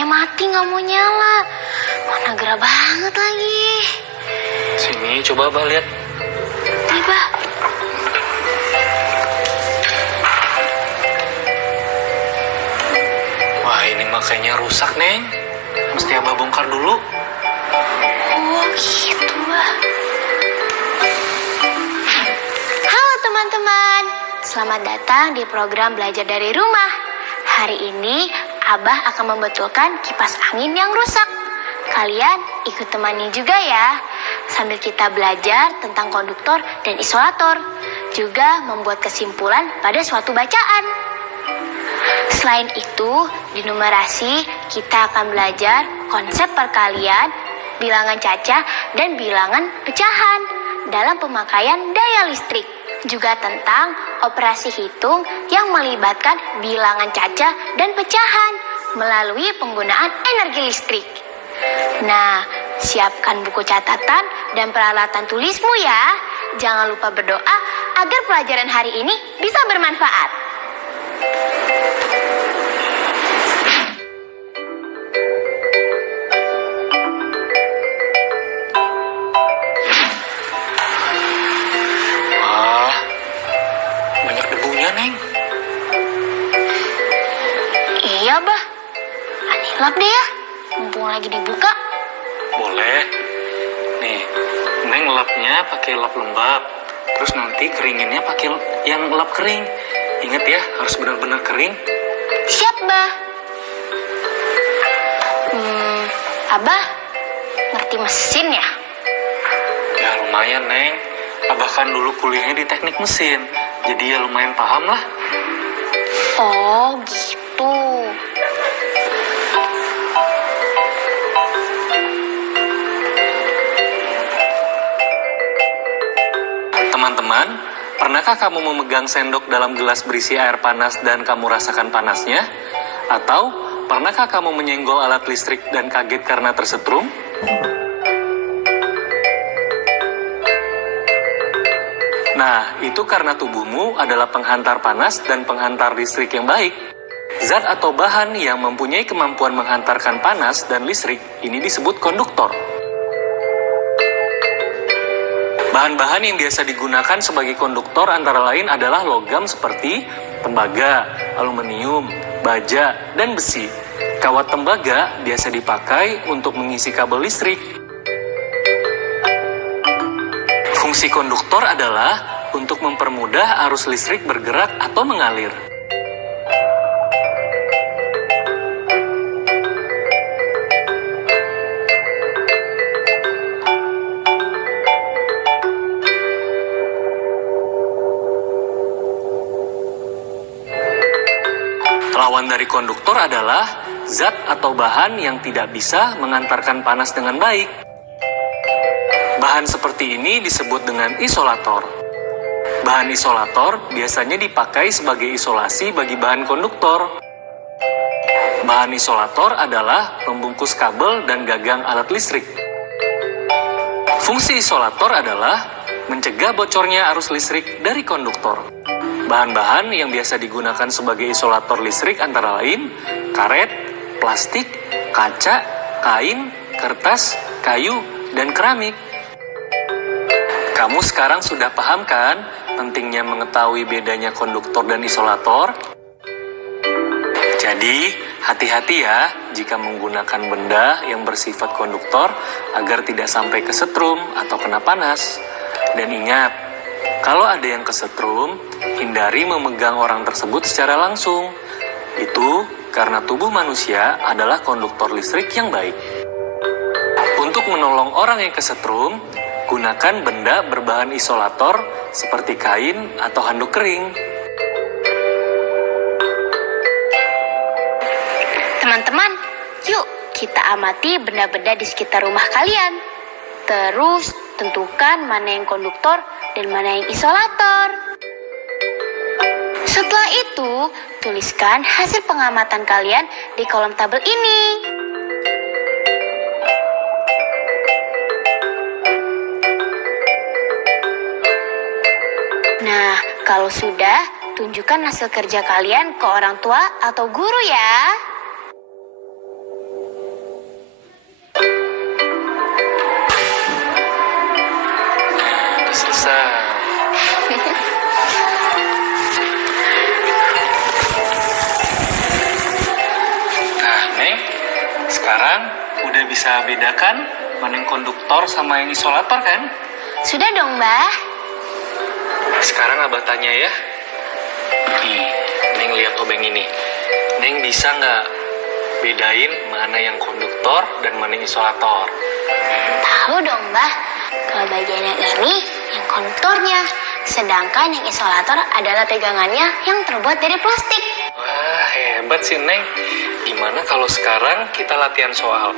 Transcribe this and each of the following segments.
Nyalanya mati, nggak mau nyala. Mana gerah banget lagi. Sini, coba Abah lihat. Nih, Bah. Wah, ini makanya rusak, Neng. Mesti Abah bongkar dulu. Oh, gitu, Bah. Halo teman-teman. Selamat datang di program Belajar dari Rumah. Hari ini, Abah akan membetulkan kipas angin yang rusak. Kalian ikut temani juga ya, sambil kita belajar tentang konduktor dan isolator, juga membuat kesimpulan pada suatu bacaan. Selain itu, di numerasi kita akan belajar konsep perkalian, bilangan cacah, dan bilangan pecahan dalam pemakaian daya listrik. Juga tentang operasi hitung yang melibatkan bilangan cacah dan pecahan melalui penggunaan energi listrik. Nah, siapkan buku catatan dan peralatan tulismu ya. Jangan lupa berdoa agar pelajaran hari ini bisa bermanfaat. Wah, banyak debunya, Neng. Iya, Bah. Aneh lap deh ya, mumpung lagi dibuka. Boleh. Nih, Neng lapnya pakai lap lembab. Terus nanti keringinnya pakai yang lap kering. Ingat ya, harus benar-benar kering. Siap, Bah. Abah, ngerti mesin ya? Ya lumayan, Neng. Abah kan dulu kuliahnya di teknik mesin. Jadi ya lumayan paham lah. Oh, gitu. Teman-teman, pernahkah kamu memegang sendok dalam gelas berisi air panas dan kamu rasakan panasnya? Atau pernahkah kamu menyenggol alat listrik dan kaget karena tersetrum? Nah, itu karena tubuhmu adalah penghantar panas dan penghantar listrik yang baik. Zat atau bahan yang mempunyai kemampuan menghantarkan panas dan listrik ini disebut konduktor. Bahan-bahan yang biasa digunakan sebagai konduktor antara lain adalah logam seperti tembaga, aluminium, baja, dan besi. Kawat tembaga biasa dipakai untuk mengisi kabel listrik. Fungsi konduktor adalah untuk mempermudah arus listrik bergerak atau mengalir. Lawan dari konduktor adalah zat atau bahan yang tidak bisa mengantarkan panas dengan baik. Bahan seperti ini disebut dengan isolator. Bahan isolator biasanya dipakai sebagai isolasi bagi bahan konduktor. Bahan isolator adalah pembungkus kabel dan gagang alat listrik. Fungsi isolator adalah mencegah bocornya arus listrik dari konduktor. Bahan-bahan yang biasa digunakan sebagai isolator listrik antara lain karet, plastik, kaca, kain, kertas, kayu, dan keramik. Kamu sekarang sudah paham kan pentingnya mengetahui bedanya konduktor dan isolator? Jadi, hati-hati ya jika menggunakan benda yang bersifat konduktor agar tidak sampai kesetrum atau kena panas. Dan ingat, kalau ada yang kesetrum, hindari memegang orang tersebut secara langsung. Itu karena tubuh manusia adalah konduktor listrik yang baik. Untuk menolong orang yang kesetrum, gunakan benda berbahan isolator seperti kain atau handuk kering. Teman-teman, yuk kita amati benda-benda di sekitar rumah kalian. Terus tentukan mana yang konduktor dan mana yang isolator. Setelah itu, tuliskan hasil pengamatan kalian di kolom tabel ini. Nah, kalau sudah, tunjukkan hasil kerja kalian ke orang tua atau guru ya. Selesai. Nah, Neng, sekarang udah bisa bedakan mana yang konduktor sama yang isolator kan? Sudah dong, Mbah. Sekarang Abah tanya ya. Nih, Neng lihat obeng ini. Neng bisa nggak bedain mana yang konduktor dan mana yang isolator? Tahu dong, Mbah. Kalau bagian yang ini, yang konduktornya. Sedangkan yang isolator adalah pegangannya yang terbuat dari plastik. Wah, hebat sih, Neng. Gimana kalau sekarang kita latihan soal?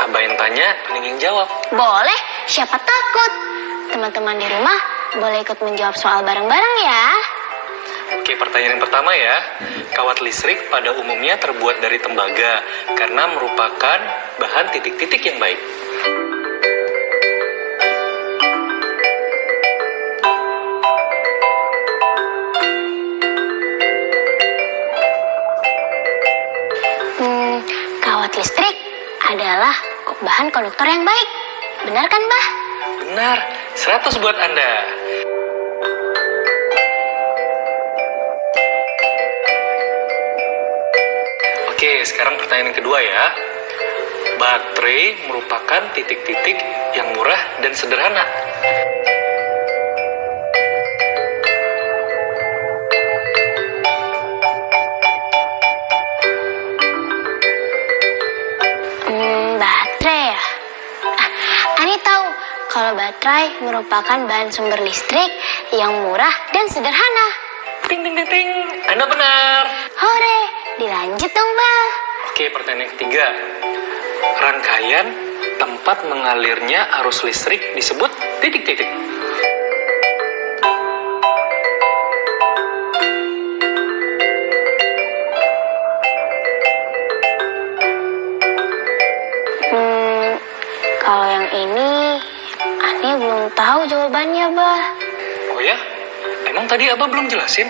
Abah yang tanya, Neng yang jawab. Boleh, siapa takut? Teman-teman di rumah boleh ikut menjawab soal bareng-bareng ya. Oke, pertanyaan yang pertama ya. Kawat listrik pada umumnya terbuat dari tembaga karena merupakan bahan titik-titik yang baik. Kawat listrik adalah bahan konduktor yang baik. Benar kan, Mbah? Benar, 100 buat Anda. Oke, sekarang pertanyaan yang kedua ya. Baterai merupakan titik-titik yang murah dan sederhana. Baterai ya? Ani tahu kalau baterai merupakan bahan sumber listrik yang murah dan sederhana. Ting, ting, ting, ting. Anda benar. Hore, dilanjut dong, Mbah. Oke, pertanyaan yang ketiga. Rangkaian tempat mengalirnya arus listrik disebut titik-titik. Kalau yang ini, Ani belum tahu jawabannya, Bah. Oh ya? Emang tadi Abah belum jelasin?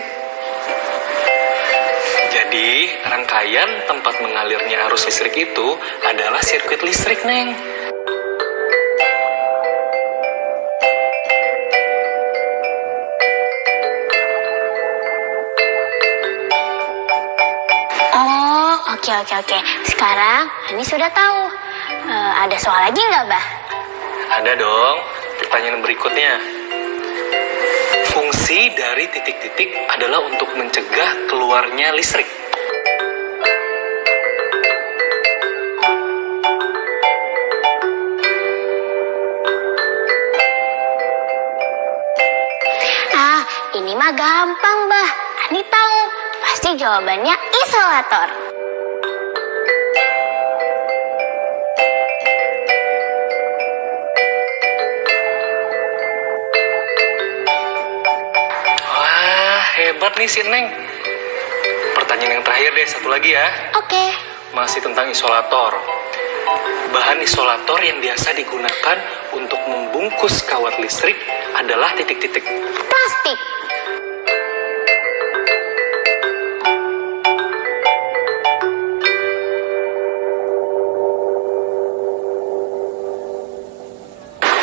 Jadi, rangkaian tempat mengalirnya arus listrik itu adalah sirkuit listrik, Neng. Oh, oke. Sekarang Ani sudah tahu. Ada soal lagi nggak, Bah? Ada dong. Pertanyaan berikutnya. Fungsi dari titik-titik adalah untuk mencegah keluarnya listrik. Ini mah gampang, Bah. Ani tahu. Pasti jawabannya isolator. Wah, hebat nih si Neng. Pertanyaan yang terakhir deh, satu lagi ya. Oke. Masih tentang isolator. Bahan isolator yang biasa digunakan untuk membungkus kawat listrik adalah titik-titik. Plastik.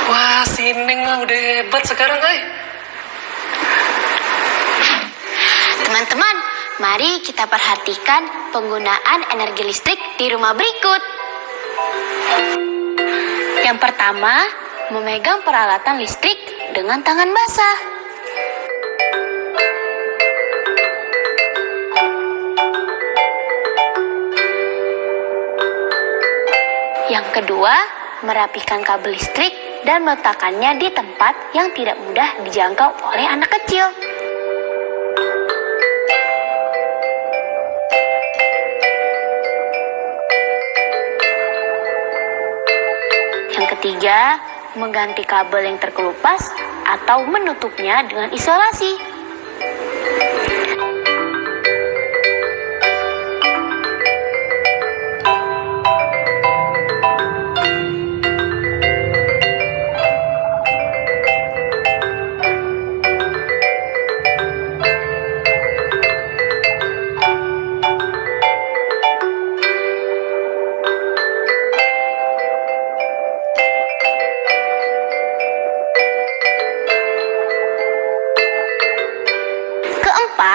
Wah, si Neng mah udah hebat sekarang, ay. Teman-teman, mari kita perhatikan penggunaan energi listrik di rumah berikut. Yang pertama, memegang peralatan listrik dengan tangan basah. Yang kedua, merapikan kabel listrik dan meletakkannya di tempat yang tidak mudah dijangkau oleh anak kecil. Yang ketiga, mengganti kabel yang terkelupas atau menutupnya dengan isolasi.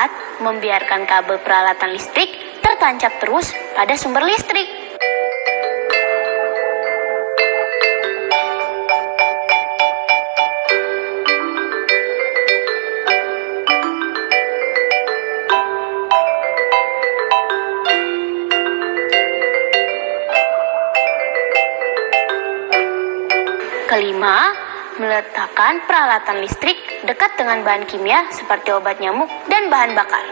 tepat membiarkan kabel peralatan listrik tertancap terus pada sumber listrik. Kelima, meletakkan peralatan listrik dekat dengan bahan kimia seperti obat nyamuk dan bahan bakar.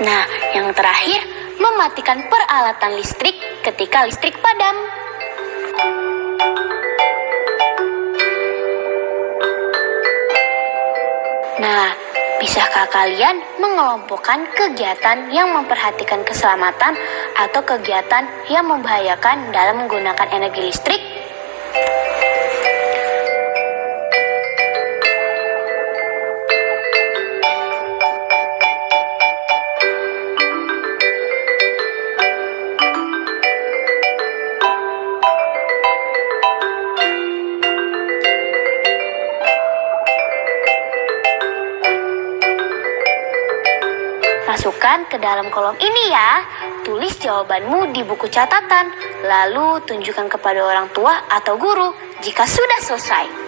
Nah, yang terakhir, mematikan peralatan listrik ketika listrik padam. Nah, bisakah kalian mengelompokkan kegiatan yang memperhatikan keselamatan atau kegiatan yang membahayakan dalam menggunakan energi listrik? Masukkan ke dalam kolom ini ya. Tulis jawabanmu di buku catatan, lalu tunjukkan kepada orang tua atau guru jika sudah selesai.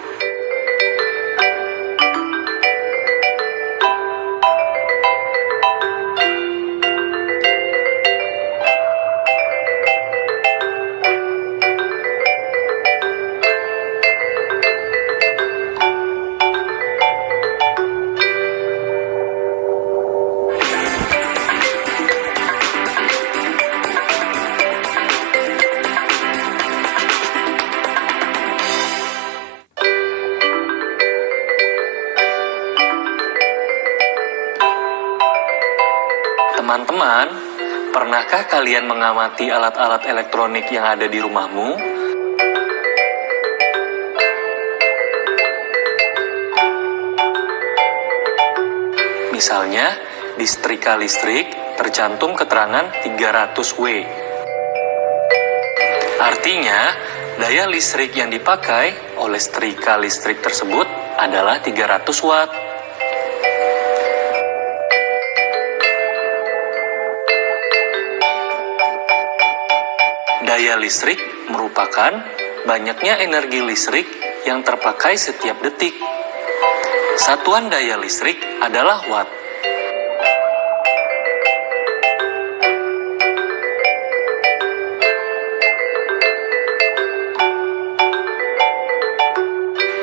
Teman-teman, pernahkah kalian mengamati alat-alat elektronik yang ada di rumahmu? Misalnya, di setrika listrik tercantum keterangan 300 W. Artinya, daya listrik yang dipakai oleh setrika listrik tersebut adalah 300 watt. Daya listrik merupakan banyaknya energi listrik yang terpakai setiap detik. Satuan daya listrik adalah watt.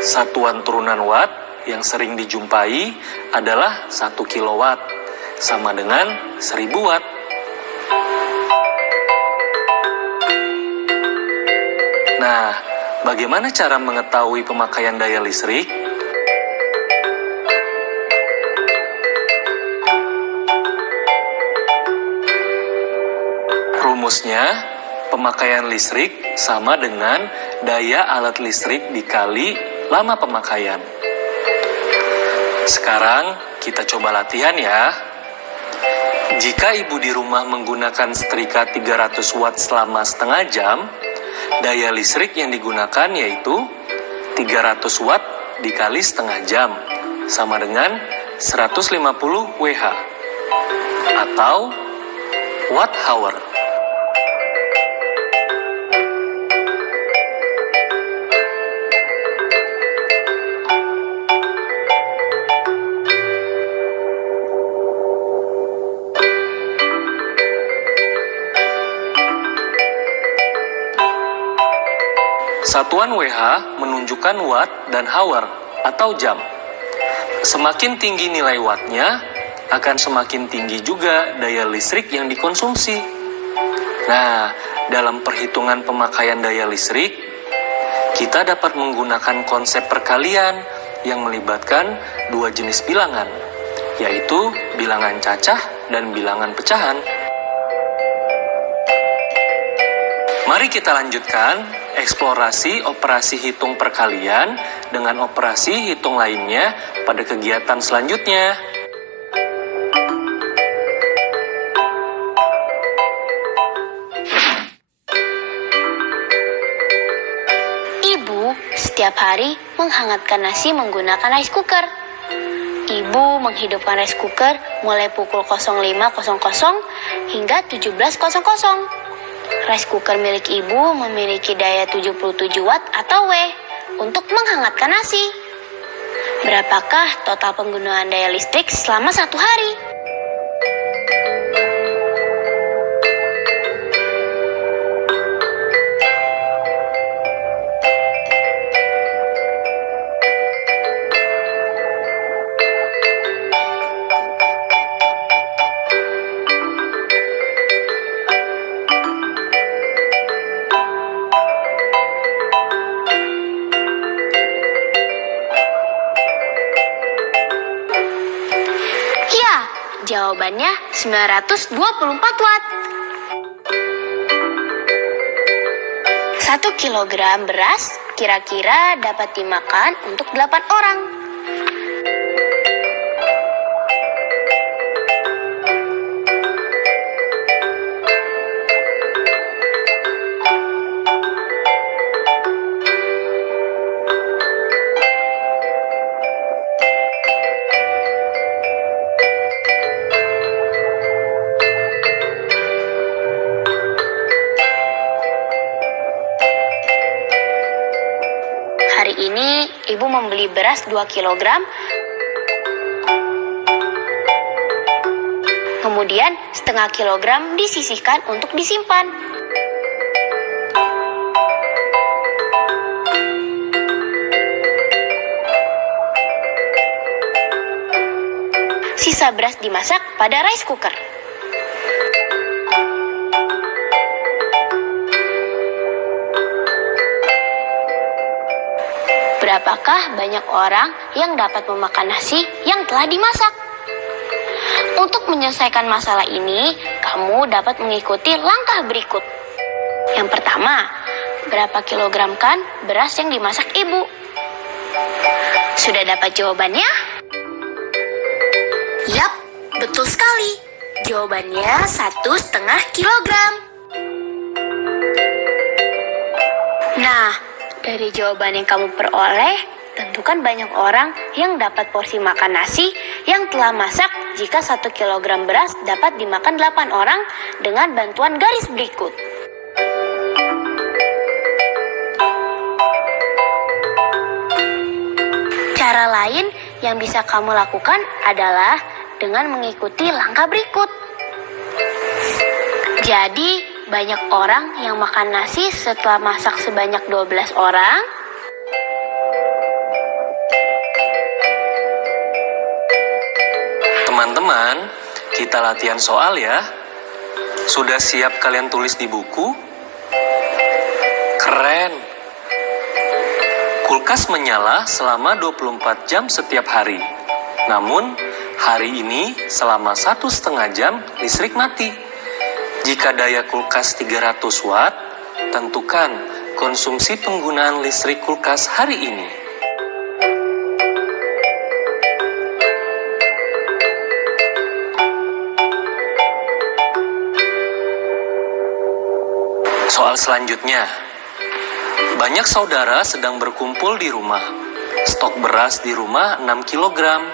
Satuan turunan watt yang sering dijumpai adalah 1 kilowatt, sama dengan 1000 watt. Nah, bagaimana cara mengetahui pemakaian daya listrik? Rumusnya, pemakaian listrik sama dengan daya alat listrik dikali lama pemakaian. Sekarang kita coba latihan ya. Jika ibu di rumah menggunakan setrika 300 watt selama setengah jam, daya listrik yang digunakan yaitu 300 watt dikali setengah jam, sama dengan 150 Wh atau watt hour. Satuan Wh menunjukkan watt dan hour atau jam. Semakin tinggi nilai wattnya, akan semakin tinggi juga daya listrik yang dikonsumsi. Nah, dalam perhitungan pemakaian daya listrik, kita dapat menggunakan konsep perkalian yang melibatkan dua jenis bilangan, yaitu bilangan cacah dan bilangan pecahan. Mari kita lanjutkan eksplorasi operasi hitung perkalian dengan operasi hitung lainnya pada kegiatan selanjutnya. setiap hari menghangatkan nasi menggunakan rice cooker. Ibu menghidupkan rice cooker mulai pukul 05.00 hingga 17.00. Rice cooker milik ibu memiliki daya 77 watt atau W untuk menghangatkan nasi. Berapakah total penggunaan daya listrik selama satu hari? Jawabannya 924 watt. 1 kilogram beras kira-kira dapat dimakan untuk 8 orang. Hari ini ibu membeli beras 2 kilogram. Kemudian setengah kilogram disisihkan untuk disimpan. Sisa beras dimasak pada rice cooker. Berapakah banyak orang yang dapat memakan nasi yang telah dimasak? Untuk menyelesaikan masalah ini, kamu dapat mengikuti langkah berikut. Yang pertama, berapa kilogram kan beras yang dimasak ibu? Sudah dapat jawabannya? Yap, betul sekali. Jawabannya 1,5 kilogram. Nah, dari jawaban yang kamu peroleh, tentukan banyak orang yang dapat porsi makan nasi yang telah masak jika 1 kilogram beras dapat dimakan 8 orang dengan bantuan garis berikut. Cara lain yang bisa kamu lakukan adalah dengan mengikuti langkah berikut. Jadi, banyak orang yang makan nasi setelah masak sebanyak 12 orang. Teman-teman, kita latihan soal ya. Sudah siap kalian tulis di buku? Keren. Kulkas menyala selama 24 jam setiap hari. Namun, hari ini selama 1,5 jam listrik mati. Jika daya kulkas 300 watt, tentukan konsumsi penggunaan listrik kulkas hari ini. Soal selanjutnya. Banyak saudara sedang berkumpul di rumah. Stok beras di rumah 6 kilogram.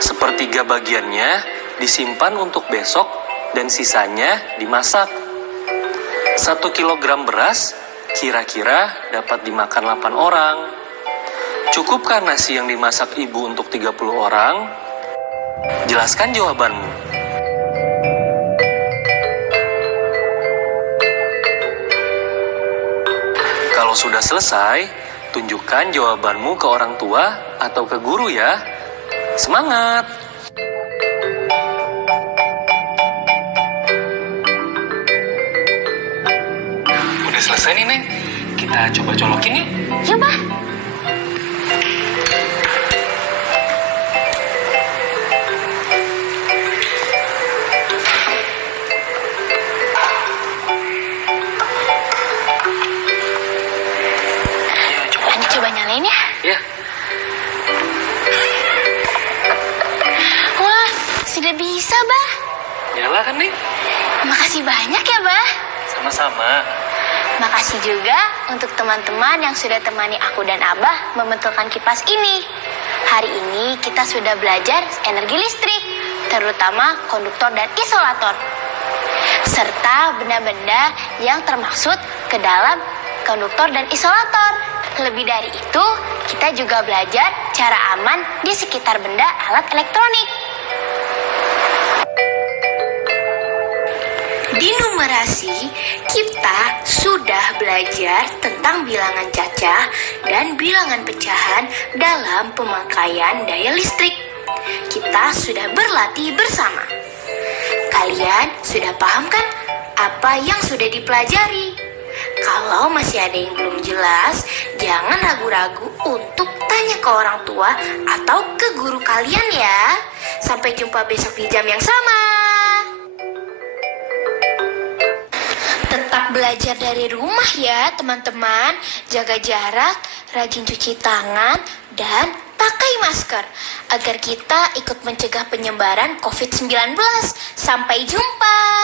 Sepertiga bagiannya disimpan untuk besok dan sisanya dimasak. 1 kilogram beras kira-kira dapat dimakan 8 orang. Cukupkah nasi yang dimasak ibu untuk 30 orang? Jelaskan jawabanmu. Kalau sudah selesai, tunjukkan jawabanmu ke orang tua atau ke guru ya. Semangat! Selesai nih, Neng. Kita coba colokin yuk. Coba. Coba nyalain ya. Iya. Wah, sudah bisa, Bah. Nyala kan, Neng? Makasih banyak ya, Bah. Sama-sama. Makasih juga untuk teman-teman yang sudah temani aku dan Abah membetulkan kipas ini. Hari ini kita sudah belajar energi listrik, terutama konduktor dan isolator, serta benda-benda yang termaksud ke dalam konduktor dan isolator. Lebih dari itu, kita juga belajar cara aman di sekitar benda alat elektronik. Di numerasi, kita sudah belajar tentang bilangan cacah dan bilangan pecahan dalam pemakaian daya listrik. Kita sudah berlatih bersama. Kalian sudah paham kan apa yang sudah dipelajari? Kalau masih ada yang belum jelas, jangan ragu-ragu untuk tanya ke orang tua atau ke guru kalian ya. Sampai jumpa besok di jam yang sama. Tetap belajar dari rumah ya teman-teman. Jaga jarak, rajin cuci tangan, dan pakai masker agar kita ikut mencegah penyebaran COVID-19. Sampai jumpa.